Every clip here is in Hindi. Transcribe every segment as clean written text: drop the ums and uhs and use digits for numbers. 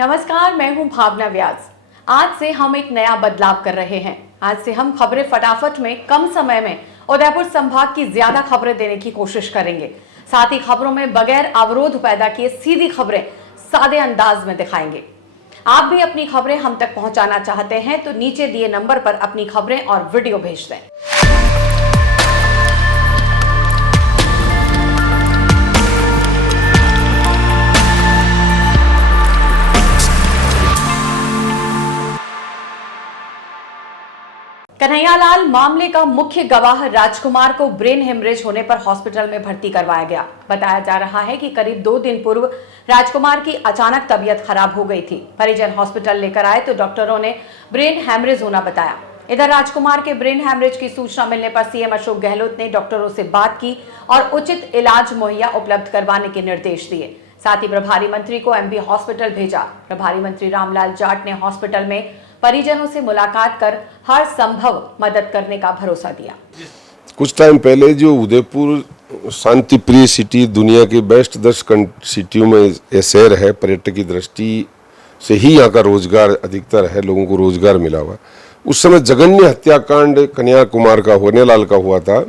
नमस्कार, मैं हूं भावना व्यास। आज से हम एक नया बदलाव कर रहे हैं। आज से हम खबरें फटाफट में कम समय में उदयपुर संभाग की ज्यादा खबरें देने की कोशिश करेंगे। साथ ही खबरों में बगैर अवरोध पैदा किए सीधी खबरें सादे अंदाज में दिखाएंगे। आप भी अपनी खबरें हम तक पहुंचाना चाहते हैं तो नीचे दिए नंबर पर अपनी खबरें और वीडियो भेज दें। कन्हैयालाल मामले का मुख्य गवाह राजकुमार को ब्रेन हेमरेज होने पर हॉस्पिटल में भर्ती करवाया गया। बताया जा रहा है कि करीब 2 दिन पूर्व राजकुमार की अचानक तबीयत खराब हो गई थी। परिजन हॉस्पिटल लेकर आए तो डॉक्टरों ने ब्रेन हेमरेज होना बताया। इधर राजकुमार के ब्रेन हेमरेज की सूचना मिलने पर सीएम अशोक गहलोत ने डॉक्टरों से बात की और उचित इलाज मुहैया उपलब्ध करवाने के निर्देश दिए। साथ ही प्रभारी मंत्री को एमबी हॉस्पिटल भेजा। प्रभारी मंत्री रामलाल जाट ने हॉस्पिटल में परिजनों से मुलाकात कर हर संभव मदद करने का भरोसा दिया। कुछ टाइम पहले जो उदयपुर शांति प्रिय सिटी, दुनिया के बेस्ट 10 सिटियों में ये शहर है, पर्यटक की दृष्टि से ही यहाँ का रोजगार अधिकतर है, लोगों को रोजगार मिला हुआ। उस समय जघन्य हत्याकांड कन्हैया का होनेलाल का हुआ था,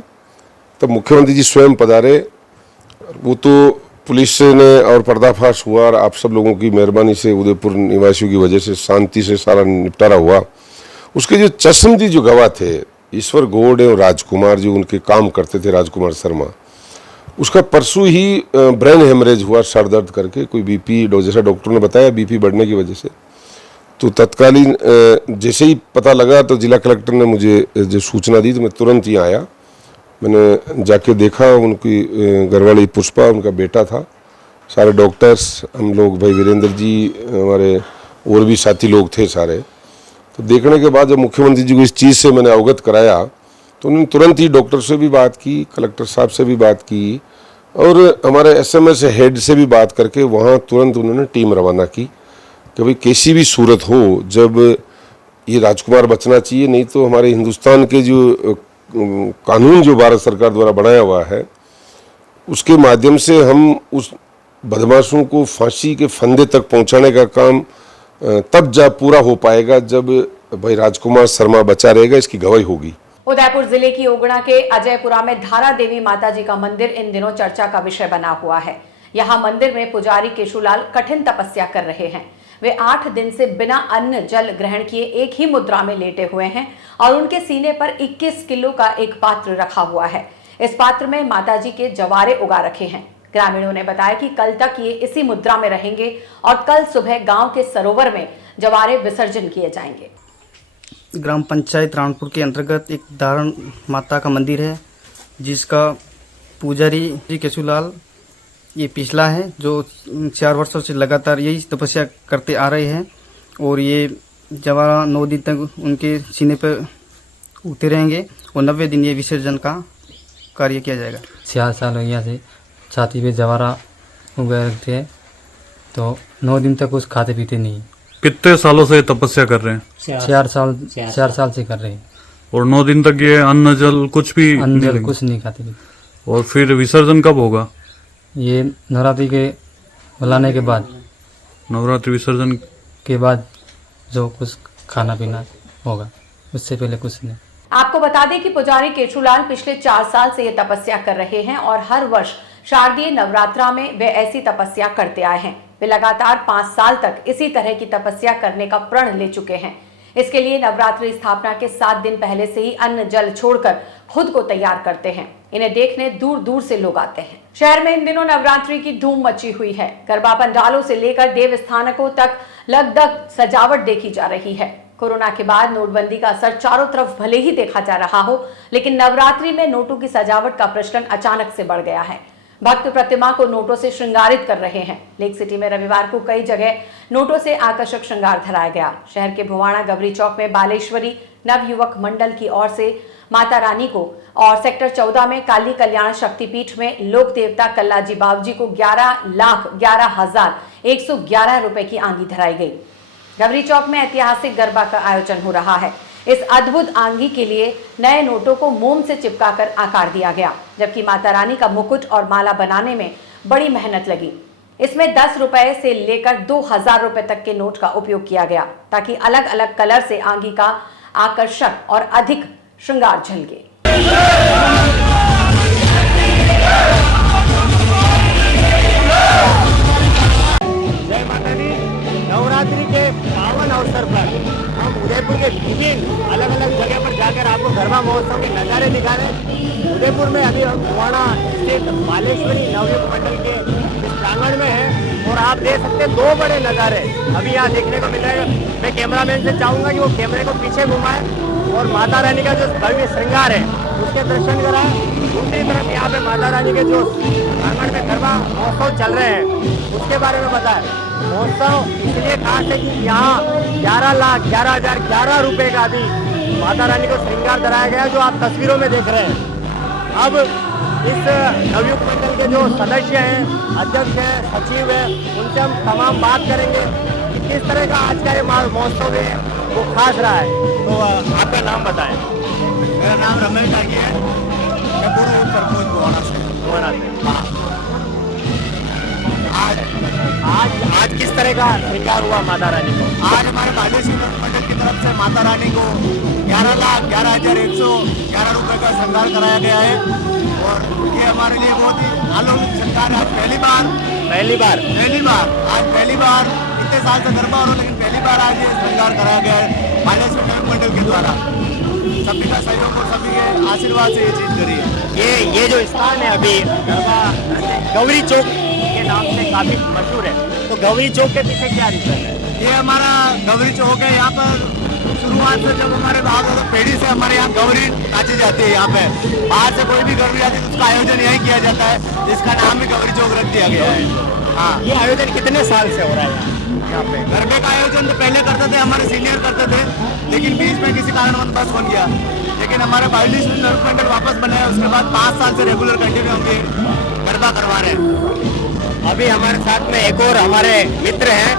तब मुख्यमंत्री जी स्वयं पधारे। वो तो पुलिस ने और पर्दाफाश हुआ और आप सब लोगों की मेहरबानी से, उदयपुर निवासियों की वजह से शांति से सारा निपटारा हुआ। उसके जो चश्मदीद जो गवाह थे, ईश्वर गोड और राजकुमार, जो उनके काम करते थे, राजकुमार शर्मा, उसका परसों ही ब्रेन हेमरेज हुआ, सर दर्द करके, कोई बीपी, जैसा डॉक्टर ने बताया बीपी बढ़ने की वजह से। तो तत्कालीन जैसे ही पता लगा तो जिला कलेक्टर ने मुझे जो सूचना दी तो मैं तुरंत ही आया। मैंने जाके देखा, उनकी घरवाली पुष्पा, उनका बेटा था, सारे डॉक्टर्स, हम लोग, भाई वीरेंद्र जी, हमारे और भी साथी लोग थे सारे। तो देखने के बाद जब मुख्यमंत्री जी को इस चीज़ से मैंने अवगत कराया तो उन्होंने तुरंत ही डॉक्टर से भी बात की, कलेक्टर साहब से भी बात की और हमारे एसएमएस हेड से भी बात करके वहाँ तुरंत उन्होंने टीम रवाना की कि भाई कैसी भी सूरत हो, जब ये राजकुमार बचना चाहिए, नहीं तो हमारे हिंदुस्तान के जो कानून जो भारत सरकार द्वारा बनाया हुआ है उसके माध्यम से हम उस बदमाशों को फांसी के फंदे तक पहुंचाने का काम तब जब पूरा हो पाएगा जब भाई राजकुमार शर्मा बचा रहेगा, इसकी गवाही होगी। उदयपुर जिले की ओगड़ा के अजयपुरा में धारा देवी माता जी का मंदिर इन दिनों चर्चा का विषय बना हुआ है। यहाँ मंदिर में पुजारी केशुलाल कठिन तपस्या कर रहे हैं। वे 8 दिन से बिना अन्न जल ग्रहण किए एक ही मुद्रा में लेटे हुए हैं और उनके सीने पर 21 किलो का एक पात्र रखा हुआ है। इस पात्र में माताजी के जवारे उगा रखे हैं। ग्रामीणों ने बताया कि कल तक ये इसी मुद्रा में रहेंगे और कल सुबह गांव के सरोवर में जवारे विसर्जन किए जाएंगे। ग्राम पंचायत राणपुर के अंतर्गत एक धारण माता का मंदिर है, जिसका पुजारी केशुलाल ये पिछला है, जो 4 वर्षों से लगातार यही तपस्या करते आ रहे हैं और ये जवारा 9 दिन तक उनके सीने पर उगते रहेंगे और 90 दिन ये विसर्जन का कार्य किया जाएगा। 4 साल हो गया से छाती पे जवारा उगाए रखते हैं, तो 9 दिन तक कुछ खाते पीते नहीं। कितने सालों से तपस्या कर रहे हैं? 4 साल से कर रहे हैं। और 9 दिन तक ये अन्न जल कुछ भी कुछ नहीं खाते पीते। और फिर विसर्जन कब होगा? ये नवरात्रि के बुलाने के बाद, नवरात्रि विसर्जन के बाद जो कुछ खाना पीना होगा, उससे पहले कुछ नहीं। आपको बता दें कि पुजारी केशुलाल पिछले 4 साल से ये तपस्या कर रहे हैं और हर वर्ष शारदीय नवरात्रा में वे ऐसी तपस्या करते आए हैं। वे लगातार 5 साल तक इसी तरह की तपस्या करने का प्रण ले चुके हैं। इसके लिए नवरात्रि स्थापना के 7 दिन पहले से ही अन्न जल छोड़कर खुद को तैयार करते हैं। इन्हें देखने दूर दूर से लोग आते हैं। शहर में इन दिनों नवरात्रि की धूम मची हुई है। गरबा पंडालों से लेकर देव स्थानकों तक लगभग सजावट देखी जा रही है। कोरोना के बाद नोटबंदी का असर चारों तरफ भले ही देखा जा रहा हो, लेकिन नवरात्रि में नोटों की सजावट का प्रचलन अचानक से बढ़ गया है। भक्त प्रतिमा को नोटों से श्रृंगारित कर रहे हैं। लेक सिटी में रविवार को कई जगह नोटों से आकर्षक श्रृंगार धराया गया। शहर के भुवाणा गवरी चौक में बालेश्वरी नवयुवक मंडल की ओर से माता रानी को और सेक्टर 14 में काली कल्याण शक्तिपीठ में लोक देवता कल्लाजी बाबूजी को 11,11,111 रुपए की आंगी धराई गई। गवरी चौक में ऐतिहासिक गरबा का आयोजन हो रहा है। इस अद्भुत आंगी के लिए नए नोटों को मोम से चिपकाकर आकार दिया गया, जबकि माता रानी का मुकुट और माला बनाने में बड़ी मेहनत लगी। इसमें 10 रुपए से लेकर 2000 रुपए तक के नोट का उपयोग किया गया ताकि अलग अलग कलर से आंगी का आकर्षक और अधिक श्रृंगार झलके। जय माता दी। नवरात्रि के पावन अवसर पर हम उदयपुर के विभिन्न अलग अलग जगह पर जाकर आपको गरबा महोत्सव के नज़ारे दिखा रहे हैं। उदयपुर में अभी हम कुवाड़ा स्थित बालेश्वरी नवयुग मंडल के इस प्रांगण में है और आप देख सकते हैं 2 बड़े नज़ारे अभी यहाँ देखने को मिल रहे हैं। मैं कैमरामैन से चाहूँगा कि वो कैमरे को पीछे घुमाए और माता रानी का जो भव्य श्रृंगार है उसके दर्शन कराएं। दूसरी तरफ यहाँ पे माता रानी के जो प्रांगण में गरबा महोत्सव चल रहे हैं उसके बारे में बताएं। महोत्सव इसलिए खास है कि यहाँ 11,11,11 रुपए का भी माता रानी को श्रृंगार कराया गया जो आप तस्वीरों में देख रहे हैं। अब इस नवयुग मंडल के जो सदस्य हैं, अध्यक्ष हैं, सचिव हैं, उनसे हम तमाम बात करेंगे कि किस तरह का आज का ये महोत्सव है वो खास रहा है। तो आपका नाम बताएं। मेरा नाम रमेश डागी है, मैं पूर्व उप सरपंच गोवाना से। हाँ। आज किस तरह का श्रृंगार हुआ माता रानी को? आज हमारे बालेश्वरी नवयुग मंडल की तरफ से माता रानी को 11,11,111 रुपए का श्रृंगार कराया गया है और ये हमारे लिए बहुत ही अलौकिक श्रृंगार है। आज पहली बार इतने साल से गरबा हो रहा, लेकिन पहली बार आज ये श्रृंगार कराया गया है बालेश्वरी नवयुग मंडल के द्वारा। सभी का सहयोग और सभी के आशीर्वाद से ये चीज करी है। ये जो स्थान है अभी गरबा गौरी चौक के नाम से काफी मशहूर है, तो गौरी चौक के पीछे क्या रीजन है? ये हमारा गौरी चौक है। यहाँ पर शुरुआत से जब हमारे बाहर तो पीढ़ी से हमारे यहाँ गौरी नाची जाती है। यहाँ पे बाहर से कोई भी गौरी आती है उसका आयोजन यहीं किया जाता है, जिसका नाम भी गौरी चौक रख दिया गया है। हाँ, ये आयोजन कितने साल से हो रहा है यहाँ पे? गरबे का आयोजन तो पहले करते थे, हमारे सीनियर करते थे, लेकिन बीच में किसी कारणवश बस बन गया। लेकिन हमारे बालेश्वरी नवयुग मंडल वापस बनाया, उसके बाद 5 साल से रेगुलर कंटिन्यू हम ये गरबा करवा रहे हैं। अभी हमारे साथ में एक और हमारे मित्र हैं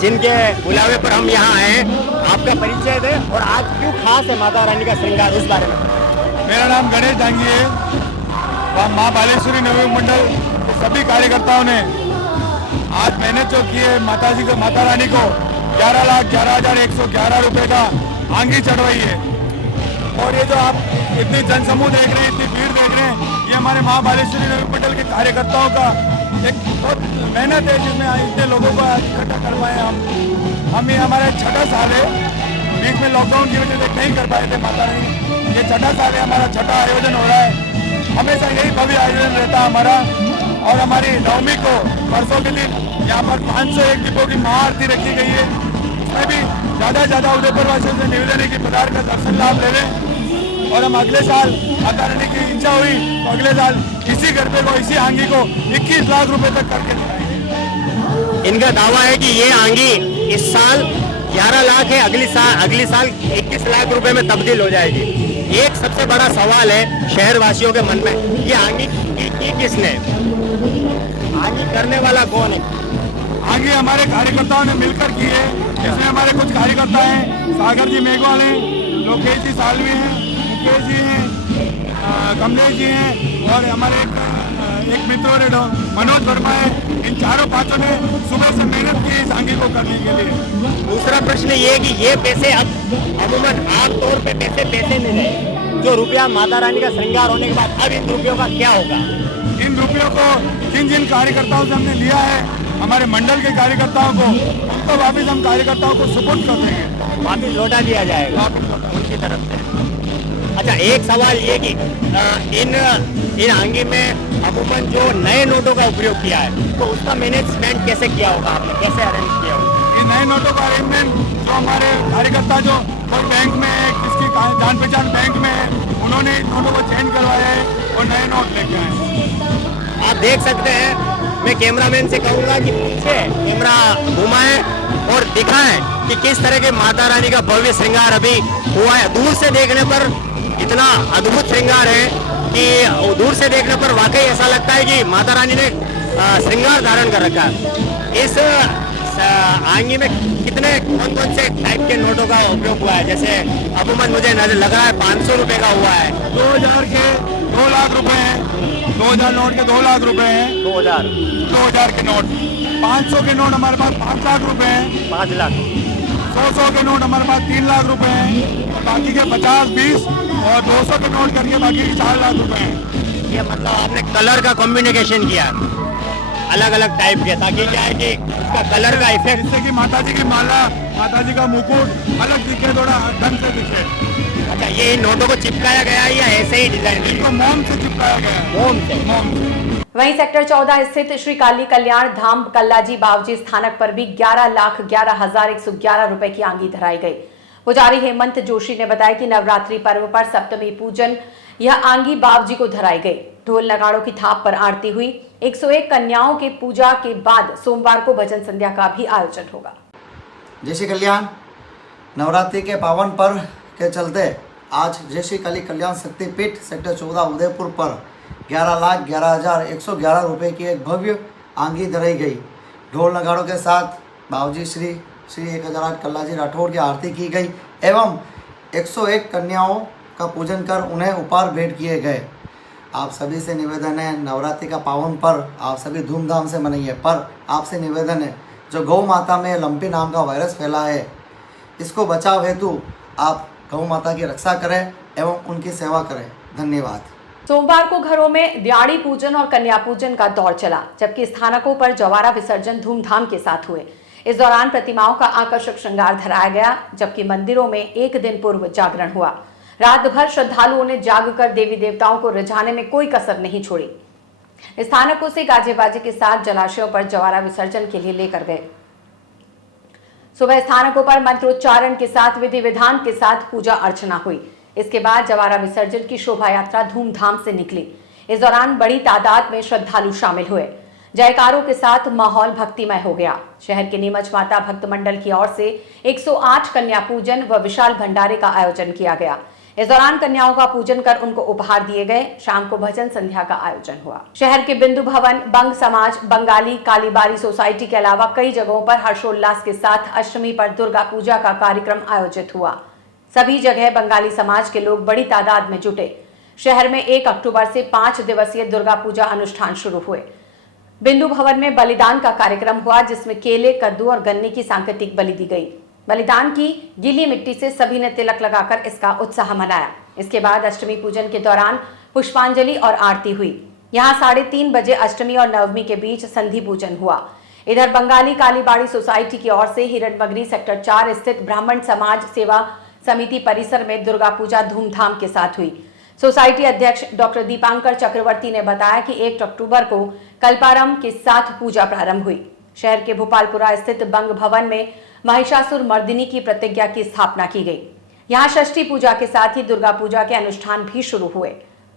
जिनके बुलावे पर हम यहाँ आए हैं। आपका परिचय दें और आज क्यों खास है माता रानी का श्रृंगार, उस बारे में। मेरा नाम गणेश डांगी है। वहाँ माँ बालेश्वरी नवयुग मंडल के सभी कार्यकर्ताओं ने आज मेहनत जो की है माता रानी को 11,11,111 रुपए का आंगी चढ़वाई है। और ये जो आप इतनी जनसमूह देख रहे हैं, इतनी भीड़ देख रहे हैं, ये हमारे माँ बालेश्वरी नवयुग मंडल के कार्यकर्ताओं का एक बहुत मेहनत है जिसमें इतने लोगों को इकट्ठा करवाए हम। ये हमारा 6ठा साल है। बीच में लॉकडाउन की वजह से नहीं कर पाए थे माता रानी। ये 6ठा साल है, हमारा 6ठा आयोजन हो रहा है। हमेशा यही भव्य आयोजन रहता है हमारा। और हमारी नवमी को परसों के दिन यहाँ पर 501 दीपों की महाआरती रखी गई है। उसमें भी ज़्यादा से ज़्यादा उदयपुर वासियों से निवेदन है कि पधार का दर्शन लाभ ले लें। और हम अगले साल माता रानी की इच्छा हुई तो अगले साल इसी गरबे को, इसी आंगी को 21 लाख रुपए तक करके दिखाएंगे। इनका दावा है कि ये आंगी इस साल 11 लाख है, अगली साल 21 लाख रुपए में तब्दील हो जाएगी। एक सबसे बड़ा सवाल है शहर वासियों के मन में, ये आंगी की किसने? आंगी करने वाला कौन है? आगे हमारे कार्यकर्ताओं ने मिलकर की है। इसमें हमारे कुछ कार्यकर्ता हैं, सागर जी मेघवाल हैं, लोकेश जी सालवी हैं, मुकेश जी हैं, कमलेश जी हैं और हमारे एक मित्र और मनोज वर्मा है। इन चारों पांचों ने सुबह से मेहनत की इस आंगी को करने के लिए। दूसरा प्रश्न ये है कि ये पैसे अब अमूमन आमतौर पे पैसे नहीं रहे, जो रुपया माता रानी का श्रृंगार होने के बाद अब इन रुपयों का क्या होगा? इन रुपयों को जिन कार्यकर्ताओं से हमने लिया है, हमारे मंडल के कार्यकर्ताओं को, उनको वापिस हम कार्यकर्ताओं को सपोर्ट कर देंगे, वापिस लौटा दिया जाएगा उनकी तरफ से। अच्छा, एक सवाल ये कि इन आंगी में अमूमन जो नए नोटों का उपयोग किया है, तो उसका मैनेजमेंट कैसे किया होगा आपने, कैसे अरेंज किया होगा? ये नए नोटों का अरेंजमेंट जो हमारे कार्यकर्ता जो कोई बैंक में है, किसकी जान पहचान बैंक में है, उन्होंने इन नोटों को चेंज करवाया है और नए नोट लेके आए। आप देख सकते हैं, मैं कैमरामैन से कहूँगा कि पीछे कैमरा घुमाएं और दिखाएं कि किस तरह के माता रानी का भव्य श्रृंगार अभी हुआ है। दूर से देखने पर इतना अद्भुत श्रृंगार है कि दूर से देखने पर वाकई ऐसा लगता है कि माता रानी ने श्रृंगार धारण कर रखा है। इस आंगी में कौन से टाइप के नोटों का उपयोग हुआ है? जैसे अमूमन मुझे लग रहा है 500 रुपए का हुआ है, 2000 के, 2 लाख रुपए हैं, 2000 नोट के 2 लाख रुपए हैं, 2000 के नोट, 500 के नोट हमारे पास 5 लाख रुपए हैं, 5 लाख, 100 के नोट हमारे पास 3 लाख रुपए हैं, और बाकी के 50, 20 और 200 के नोट करके बाकी के 4 लाख रुपए हैं। ये मतलब आपने कलर का कॉम्बिनेशन किया अलग अलग टाइप के, ताकि क्या है कि उसका कलर का इफेक्ट, जिससे कि माता जी की माला, माता जी का मुकुट अलग दिखे, थोड़ा ढंग से दिखे। अच्छा ये इन नोटों को चिपकाया गया है या ऐसे ही डिजाइन इसको किया? मोम से चिपकाया गया है, मोम से। मोम से। वहीं सेक्टर 14 स्थित श्री काली कल्याण धाम कल्लाजी बावजी स्थानक पर भी 11,11,111 रुपए की आंगी धराई गई। पुजारी हेमंत जोशी ने बताया कि नवरात्रि पर्व पर सप्तमी पूजन यह आंगी बावजी को धराई गई। ढोल नगाड़ों की थाप पर आरती हुई। 101 कन्याओं के पूजा के बाद सोमवार को भजन संध्या का भी आयोजन होगा। जय श्री कल्याण। नवरात्रि के पावन पर्व के चलते आज जय श्री काली कल्याण शक्तिपीठ सेक्टर 14 उदयपुर पर 11,11,111 रुपये की एक भव्य आंगी धराई गई। ढोल नगाड़ों के साथ बावजी श्री 1008 कल्लाजी राठौड़ की आरती की गई एवं 101 कन्याओं का पूजन कर उन्हें उपहार भेंट किए गए। आप सभी से निवेदन है, नवरात्रि का पावन पर्व आप सभी धूमधाम से मनाइए, पर आपसे निवेदन है जो गौ माता में लंपी नाम का वायरस फैला है, इसको बचाव हेतु आप गौ माता की रक्षा करें एवं उनकी सेवा करें। धन्यवाद। सोमवार को घरों में दियाड़ी पूजन और कन्या पूजन का दौर चला, जबकि स्थानकों पर जवारा विसर्जन धूमधाम के साथ हुए। इस दौरान प्रतिमाओं का आकर्षक श्रृंगार धराया गया, जबकि मंदिरों में एक दिन पूर्व जागरण हुआ। रात भर श्रद्धालुओं ने जागकर देवी देवताओं को रिझाने में कोई कसर नहीं छोड़ी। स्थानकों से गाजे बाजे के साथ जलाशयों पर जवारा विसर्जन के लिए लेकर गए। सुबह स्थानकों पर मंत्रोच्चारण के साथ विधि विधान के साथ पूजा अर्चना हुई। इसके बाद जवारा विसर्जन की शोभा यात्रा धूमधाम से निकली। इस दौरान बड़ी तादाद में श्रद्धालु शामिल हुए। जयकारों के साथ माहौल भक्तिमय हो गया। शहर के नीमच माता भक्त मंडल की ओर से 108 कन्या पूजन व विशाल भंडारे का आयोजन किया गया। इस दौरान कन्याओं का पूजन कर उनको उपहार दिए गए। शाम को भजन संध्या का आयोजन हुआ। शहर के बिंदु भवन, बंग समाज, बंगाली कालीबाड़ी सोसाइटी के अलावा कई जगहों पर हर्षोल्लास के साथ अष्टमी पर दुर्गा पूजा का कार्यक्रम आयोजित हुआ। सभी जगह बंगाली समाज के लोग बड़ी तादाद में जुटे। शहर में 1 अक्टूबर से 5 दिवसीय दुर्गा पूजा अनुष्ठान शुरू हुए। बिंदु भवन में बलिदान का कार्यक्रम हुआ, जिसमें केले, कद्दू और गन्ने की सांकेतिक बलि दी गई। बलिदान की गीली मिट्टी से सभी ने तिलक लगाकर इसका उत्साह मनाया। इसके बाद अष्टमी पूजन के दौरान पुष्पांजलि और आरती हुई। यहाँ 3:30 बजे अष्टमी और नवमी के बीच संधि पूजन हुआ। इधर बंगाली कालीबाड़ी सोसाइटी की ओर से हिरणमगरी सेक्टर 4 स्थित ब्राह्मण समाज सेवा समिति परिसर में दुर्गा पूजा धूमधाम के साथ हुई। सोसाइटी अध्यक्ष डॉक्टर दीपांकर चक्रवर्ती ने बताया कि 1 अक्टूबर को कल्पारंभ के साथ पूजा प्रारंभ हुई। शहर के भोपालपुरा स्थित बंग भवन में महिषासुर मर्दिनी की प्रतिज्ञा की स्थापना की गई। यहाँ षष्ठी पूजा के साथ ही दुर्गा पूजा के अनुष्ठान भी शुरू हुए।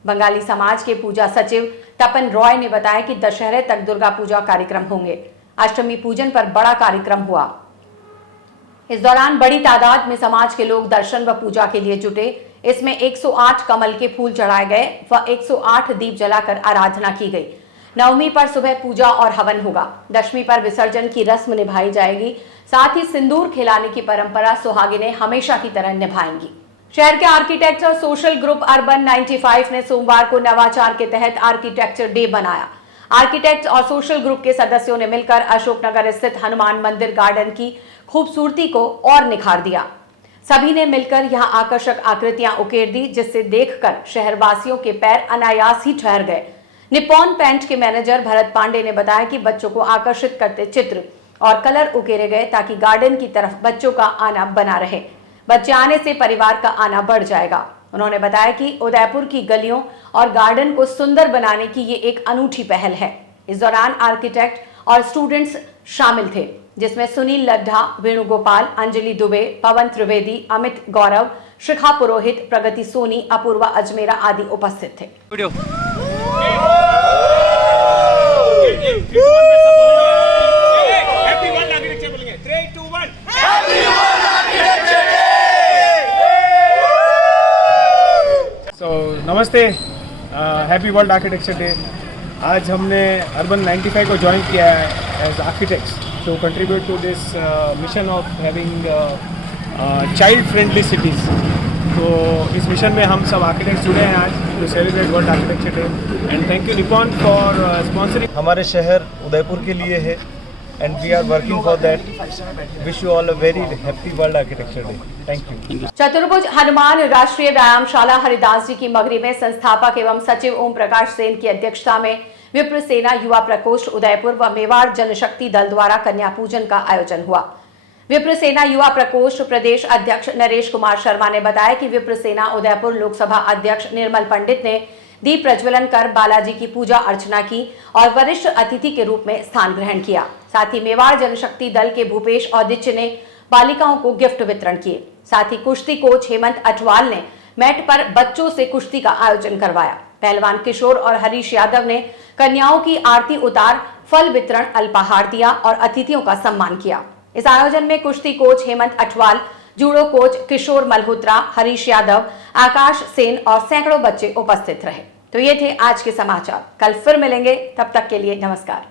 बंगाली समाज के पूजा सचिव तपन रॉय ने बताया कि दशहरे तक दुर्गा पूजा कार्यक्रम होंगे। अष्टमी पूजन पर बड़ा कार्यक्रम हुआ। इस दौरान बड़ी तादाद में समाज के लोग दर्शन व पूजा के लिए जुटे। इसमें 108 कमल के फूल चढ़ाए गए व 108 दीप जलाकर आराधना की गई। नवमी पर सुबह पूजा और हवन होगा। दशमी पर विसर्जन की रस्म निभाई जाएगी। साथ ही सिंदूर खिलाने की परंपरा सुहागिनें हमेशा की तरह निभाएंगी। शहर के आर्किटेक्ट और सोशल ग्रुप अर्बन 95 ने सोमवार को नवाचार के तहत आर्किटेक्चर डे बनाया। आर्किटेक्ट और सोशल ग्रुप के सदस्यों ने मिलकर अशोकनगर स्थित हनुमान मंदिर गार्डन की खूबसूरती को और निखार दिया। सभी ने मिलकर यहां आकर्षक आकृतियां उकेर दी, जिससे देखकर शहरवासियों के पैर अनायास ही ठहर गए। निपॉन पेंट के मैनेजर भरत पांडे ने बताया कि बच्चों को आकर्षित करते चित्र और कलर उकेरे गए ताकि गार्डन की तरफ बच्चों का आना बना रहे। बच्चे आने से परिवार का आना बढ़ जाएगा। उन्होंने बताया कि उदयपुर की गलियों और गार्डन को सुंदर बनाने की ये एक अनूठी पहल है। इस दौरान आर्किटेक्ट और स्टूडेंट्स शामिल थे, जिसमें सुनील लड्ढा, वेणुगोपाल, अंजलि दुबे, पवन त्रिवेदी, अमित गौरव, शिखा पुरोहित, प्रगति सोनी, अपूर्वा अजमेरा आदि उपस्थित थे। नमस्ते, हैप्पी वर्ल्ड आर्किटेक्चर डे। आज हमने अर्बन 95 को ज्वाइन किया है as architects to contribute to this mission of having child friendly cities. तो इस मिशन में हम सब आर्किटेक्ट्स जुड़े हैं आज। to celebrate World Architecture Day. And thank you Nippon for sponsoring. हमारे शहर उदयपुर के लिए है and we are working for that. Wish you all a very happy World Architecture Day. Thank you. चतुर्भुज हनुमान राष्ट्रीय व्यायामशाला हरिदास जी की मगरी में संस्थापक एवं सचिव ओम प्रकाश सेन की अध्यक्षता में विप्र सेना युवा प्रकोष्ठ उदयपुर व मेवाड़ जनशक्ति दल द्वारा कन्या पूजन का आयोजन हुआ। विप्र सेना युवा प्रकोष्ठ प्रदेश अध्यक्ष नरेश कुमार शर्मा ने बताया कि विप्र सेना उदयपुर लोकसभा अध्यक्ष निर्मल पंडित ने दीप प्रज्वलन कर बालाजी की पूजा अर्चना की और वरिष्ठ अतिथि के रूप में स्थान ग्रहण किया। साथ ही मेवाड़ जनशक्ति दल के भूपेश औदिच्य ने बालिकाओं को गिफ्ट वितरण किए। साथ ही कुश्ती कोच हेमंत अठवाल ने मैट पर बच्चों से कुश्ती का आयोजन करवाया। पहलवान किशोर और हरीश यादव ने कन्याओं की आरती उतार फल वितरण अल्पाहार दिया और अतिथियों का सम्मान किया। इस आयोजन में कुश्ती coach Hemant Athwal, judo coach Kishore Malhotra, Harish Yadav, Akash Sen और सैकड़ों बच्चे उपस्थित रहे। तो ये थे आज के समाचार। कल फिर मिलेंगे, तब तक के लिए नमस्कार।